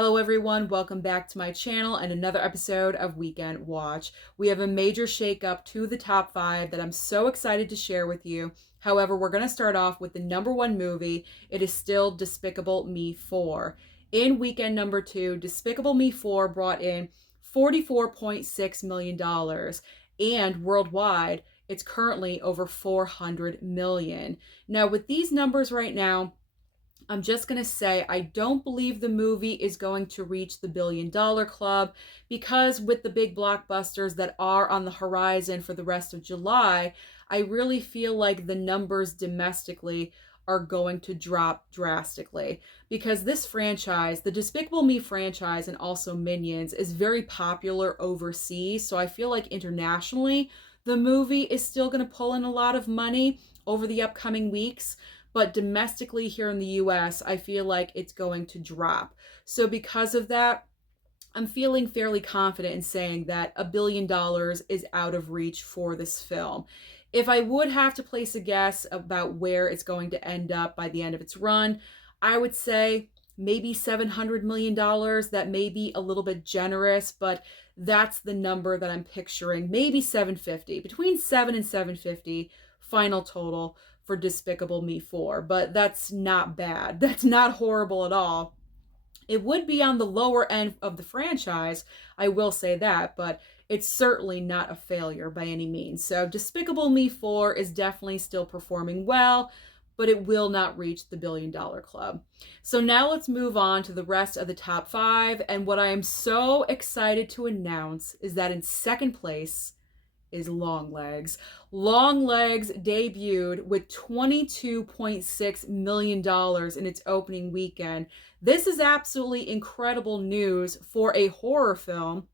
Hello everyone, welcome back to my channel and another episode of Weekend Watch. We have a major shakeup to the top 5 that I'm so excited to share with you. However, we're going to start off with the number 1 movie. It is still Despicable Me 4. In weekend number 2, Despicable Me 4 brought in $44.6 million, and worldwide, it's currently over $400 million. Now, with these numbers right now, I'm just going to say I don't believe the movie is going to reach the $1 billion club because with the big blockbusters that are on the horizon for the rest of July, I really feel like the numbers domestically are going to drop drastically because this franchise, the Despicable Me franchise and also Minions, is very popular overseas. So I feel like internationally, the movie is still going to pull in a lot of money over the upcoming weeks. But domestically here in the US, I feel like it's going to drop. So because of that, I'm feeling fairly confident in saying that $1 billion is out of reach for this film. If I would have to place a guess about where it's going to end up by the end of its run, I would say maybe $700 million. That may be a little bit generous, but that's the number that I'm picturing. Maybe 750, between 7 and 750 final total for Despicable Me 4, but that's not bad. That's not horrible at all. It would be on the lower end of the franchise, I will say that, but it's certainly not a failure by any means. So Despicable Me 4 is definitely still performing well, but it will not reach the $1 billion club. So now let's move on to the rest of the top 5, and what I am so excited to announce is that in second place is LongLegs. LongLegs debuted with $22.6 million in its opening weekend. This is absolutely incredible news for a horror film,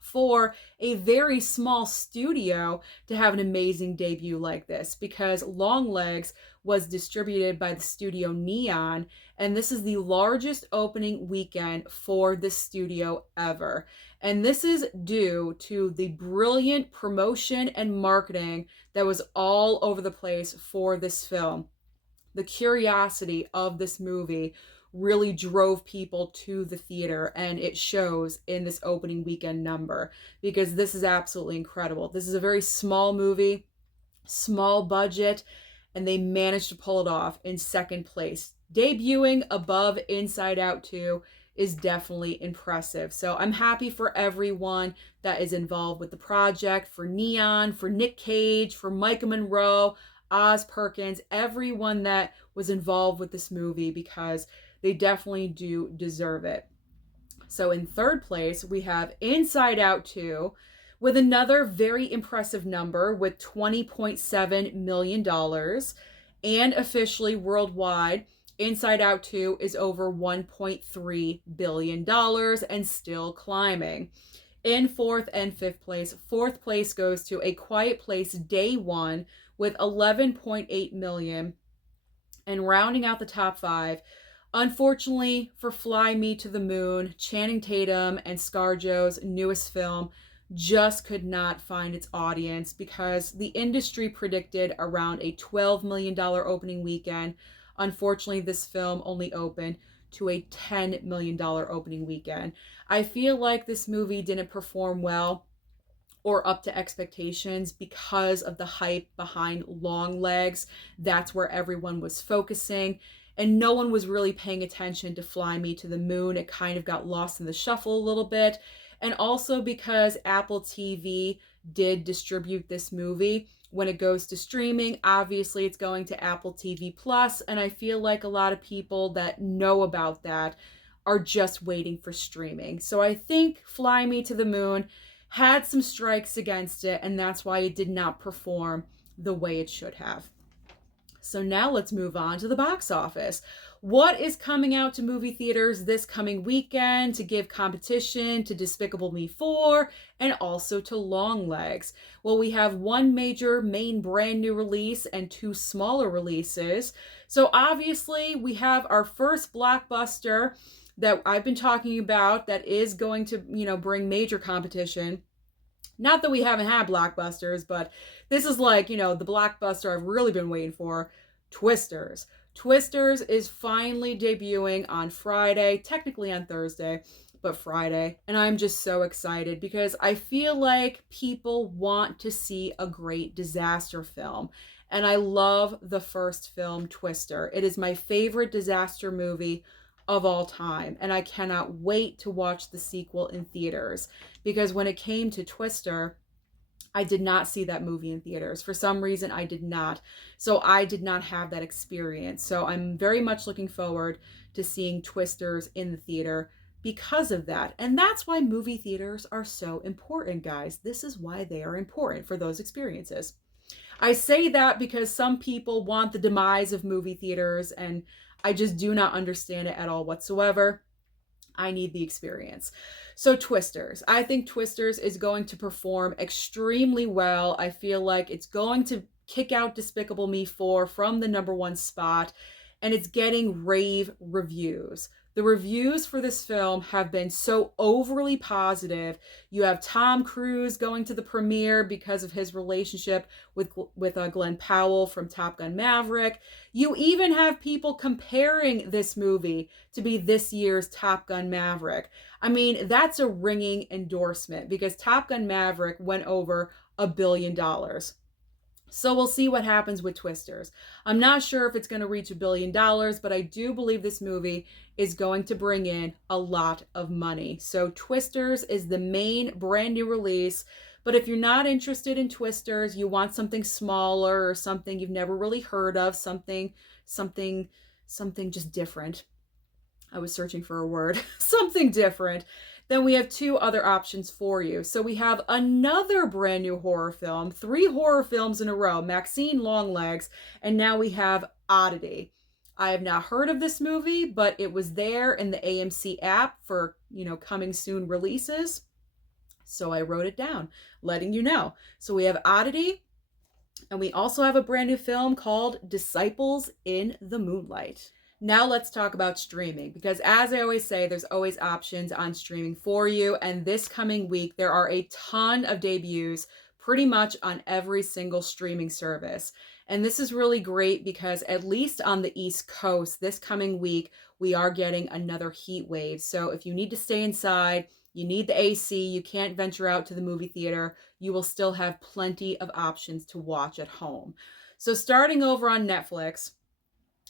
for a very small studio to have an amazing debut like this, because LongLegs was distributed by the studio Neon, and this is the largest opening weekend for the studio ever. And this is due to the brilliant promotion and marketing that was all over the place for this film. The curiosity of this movie really drove people to the theater, and it shows in this opening weekend number because this is absolutely incredible. This is a very small movie, small budget, and they managed to pull it off in second place. Debuting above Inside Out 2 is definitely impressive. So I'm happy for everyone that is involved with the project, for Neon, for Nick Cage, for Micah Monroe, Oz Perkins, everyone that was involved with this movie, because they definitely do deserve it. So in third place, we have Inside Out 2 with another very impressive number with $20.7 million. And officially worldwide, Inside Out 2 is over $1.3 billion and still climbing. In fourth and fifth place goes to A Quiet Place Day 1 with $11.8 million. And rounding out the top 5, unfortunately for Fly Me to the Moon, Channing Tatum and ScarJo's newest film just could not find its audience because the industry predicted around a $12 million opening weekend. Unfortunately, this film only opened to a $10 million opening weekend. I feel like this movie didn't perform well or up to expectations because of the hype behind LongLegs. That's where everyone was focusing, and no one was really paying attention to Fly Me to the Moon. It kind of got lost in the shuffle a little bit. And also because Apple TV did distribute this movie. When it goes to streaming, obviously it's going to Apple TV Plus, and I feel like a lot of people that know about that are just waiting for streaming. So I think Fly Me to the Moon had some strikes against it, and that's why it did not perform the way it should have. So now let's move on to the box office. What is coming out to movie theaters this coming weekend to give competition to Despicable Me 4 and also to LongLegs? Well, we have one major main brand new release and two smaller releases. So obviously we have our first blockbuster that I've been talking about that is going to, bring major competition. Not that we haven't had blockbusters, but this is like, the blockbuster I've really been waiting for. Twisters. Twisters is finally debuting on Friday, technically on Thursday, but Friday. And I'm just so excited because I feel like people want to see a great disaster film. And I love the first film, Twister. It is my favorite disaster movie of all time. And I cannot wait to watch the sequel in theaters because when it came to Twister, I did not see that movie in theaters. For some reason, I did not. So I did not have that experience. So I'm very much looking forward to seeing Twisters in the theater because of that. And that's why movie theaters are so important, guys. This is why they are important for those experiences. I say that because some people want the demise of movie theaters, and I just do not understand it at all whatsoever. I need the experience. So Twisters. I think Twisters is going to perform extremely well. I feel like it's going to kick out Despicable Me 4 from the #1 spot, and it's getting rave reviews. The reviews for this film have been so overly positive. You have Tom Cruise going to the premiere because of his relationship with Glenn Powell from Top Gun Maverick. You even have people comparing this movie to be this year's Top Gun Maverick. I mean, that's a ringing endorsement because Top Gun Maverick went over $1 billion. So we'll see what happens with Twisters. I'm not sure if it's going to reach $1 billion, but I do believe this movie is going to bring in a lot of money. So Twisters is the main brand new release. But if you're not interested in Twisters, you want something smaller or something you've never really heard of, something just different. I was searching for a word. Something different. Then we have two other options for you. So we have another brand new horror film, 3 horror films in a row, Maxine, LongLegs, and now we have Oddity. I have not heard of this movie, but it was there in the AMC app for, coming soon releases. So I wrote it down, letting you know. So we have Oddity, and we also have a brand new film called Disciples in the Moonlight. Now let's talk about streaming, because as I always say, there's always options on streaming for you. And this coming week, there are a ton of debuts pretty much on every single streaming service. And this is really great because at least on the East Coast, this coming week, we are getting another heat wave. So if you need to stay inside, you need the AC, you can't venture out to the movie theater, you will still have plenty of options to watch at home. So starting over on Netflix,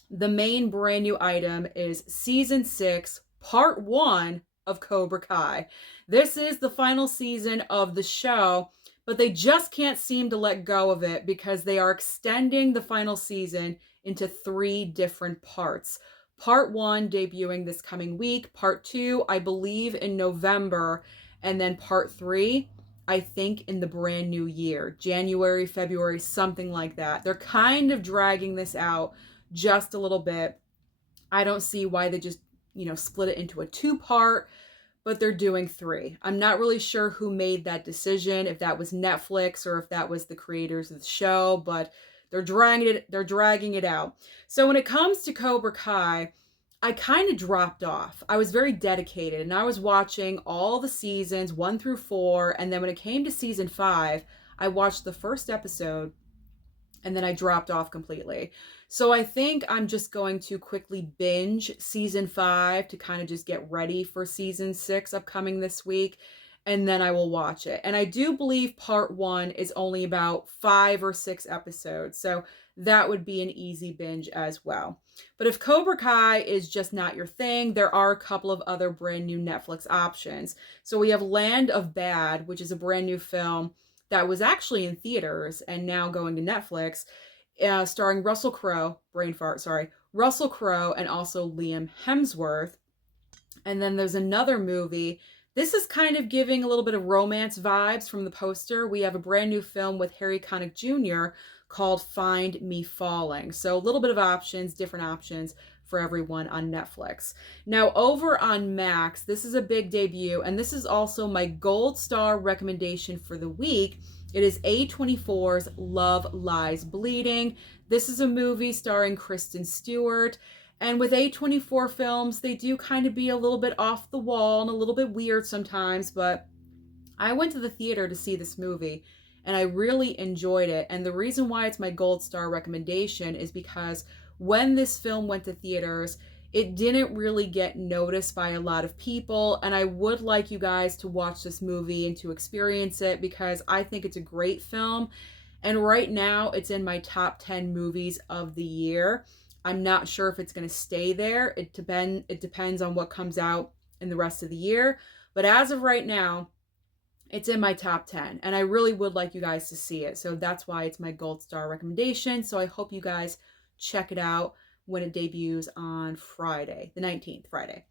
the main brand new item is season 6, part 1 of Cobra Kai. This is the final season of the show, but they just can't seem to let go of it because they are extending the final season into 3 different parts. Part 1 debuting this coming week, part 2, I believe, in November, and then part 3, I think, in the brand new year, January, February, something like that. They're kind of dragging this out just a little bit. I don't see why they just, split it into a 2-part, but they're doing 3. I'm not really sure who made that decision, if that was Netflix or if that was the creators of the show, but they're dragging it out. So when it comes to Cobra Kai, I kind of dropped off. I was very dedicated and I was watching all the seasons 1 through 4, and then when it came to season 5, I watched the first episode and then I dropped off completely. So I think I'm just going to quickly binge season 5 to kind of just get ready for season 6 upcoming this week, and then I will watch it. And I do believe part 1 is only about 5 or 6 episodes, so that would be an easy binge as well. But if Cobra Kai is just not your thing, there are a couple of other brand new Netflix options. So we have Land of Bad, which is a brand new film that was actually in theaters and now going to Netflix, starring Russell Crowe, Russell Crowe, and also Liam Hemsworth. And then there's another movie. This is kind of giving a little bit of romance vibes from the poster. We have a brand new film with Harry Connick Jr. called Find Me Falling. So a little bit of options, different options for everyone on Netflix. Now over on Max, this is a big debut, and this is also my gold star recommendation for the week. It is A24's Love Lies Bleeding. This is a movie starring Kristen Stewart. And with A24 films, they do kind of be a little bit off the wall and a little bit weird sometimes, but I went to the theater to see this movie and I really enjoyed it. And the reason why it's my gold star recommendation is because when this film went to theaters, it didn't really get noticed by a lot of people, and I would like you guys to watch this movie and to experience it because I think it's a great film. And right now, it's in my top 10 movies of the year. I'm not sure if it's going to stay there. It depends on what comes out in the rest of the year. But as of right now, it's in my top 10, and I really would like you guys to see it. So that's why it's my gold star recommendation. So I hope you guys check it out when it debuts on Friday, the 19th, Friday.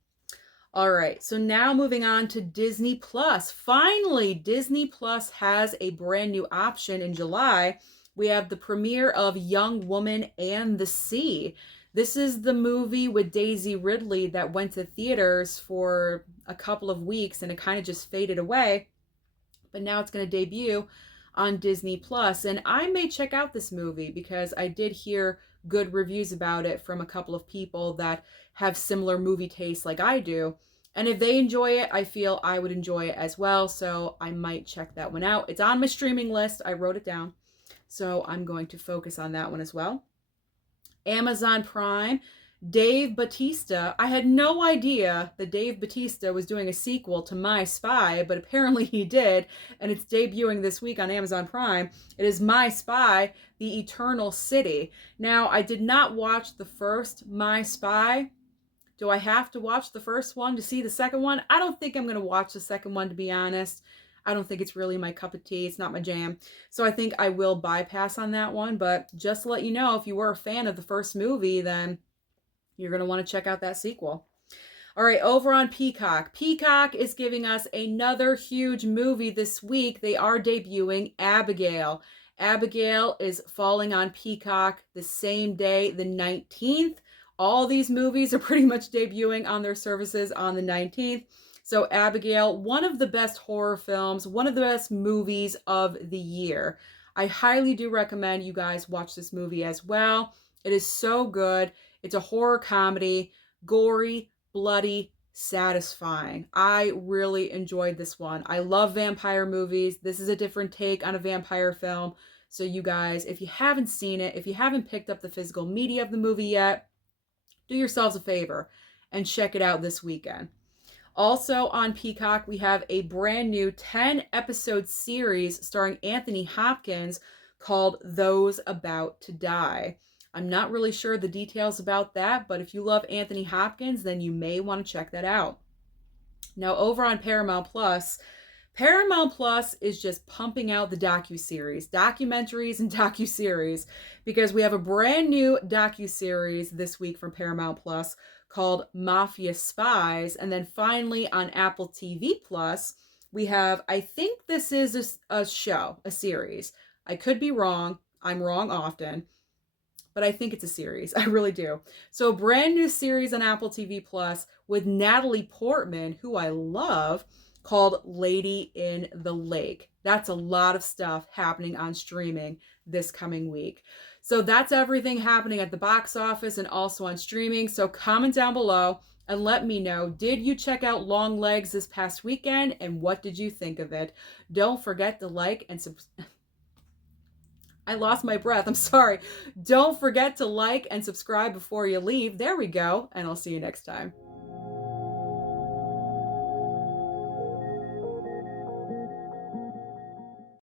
All right, so now moving on to Disney Plus. Finally, Disney Plus has a brand new option in July. We have the premiere of Young Woman and the Sea. This is the movie with Daisy Ridley that went to theaters for a couple of weeks and it kind of just faded away. But now it's going to debut on Disney Plus, and I may check out this movie because I did hear good reviews about it from a couple of people that have similar movie tastes like I do. And if they enjoy it, I feel I would enjoy it as well, so I might check that one out. It's on my streaming list. I wrote it down, so I'm going to focus on that one as well. Amazon Prime, Dave Bautista. I had no idea that Dave Bautista was doing a sequel to My Spy, but apparently he did, and it's debuting this week on Amazon Prime. It is My Spy, The Eternal City. Now, I did not watch the first My Spy. Do I have to watch the first one to see the second one? I don't think I'm going to watch the second one, to be honest. I don't think it's really my cup of tea. It's not my jam. So I think I will bypass on that one. But just to let you know, if you were a fan of the first movie, then you're going to want to check out that sequel. All right, over on Peacock. Peacock is giving us another huge movie this week. They are debuting Abigail. Abigail is falling on Peacock the same day, the 19th. All these movies are pretty much debuting on their services on the 19th. So Abigail, one of the best horror films, one of the best movies of the year. I highly do recommend you guys watch this movie as well. It is so good. It's a horror comedy, gory, bloody, satisfying. I really enjoyed this one. I love vampire movies. This is a different take on a vampire film. So you guys, if you haven't seen it, if you haven't picked up the physical media of the movie yet, do yourselves a favor and check it out this weekend. Also on Peacock, we have a brand new 10-episode series starring Anthony Hopkins called Those About to Die. I'm not really sure the details about that, but if you love Anthony Hopkins, then you may want to check that out. Now over on Paramount Plus is just pumping out the documentaries and docuseries, because we have a brand new docuseries this week from Paramount Plus called Mafia Spies. And then finally on Apple TV Plus, we have, I think this is a series. I could be wrong. I'm wrong often, but I think it's a series. I really do. So a brand new series on Apple TV Plus with Natalie Portman, who I love, called Lady in the Lake. That's a lot of stuff happening on streaming this coming week. So that's everything happening at the box office and also on streaming. So comment down below and let me know, did you check out LongLegs this past weekend and what did you think of it? Don't forget to like and I lost my breath. I'm sorry. Don't forget to like and subscribe before you leave. There we go. And I'll see you next time.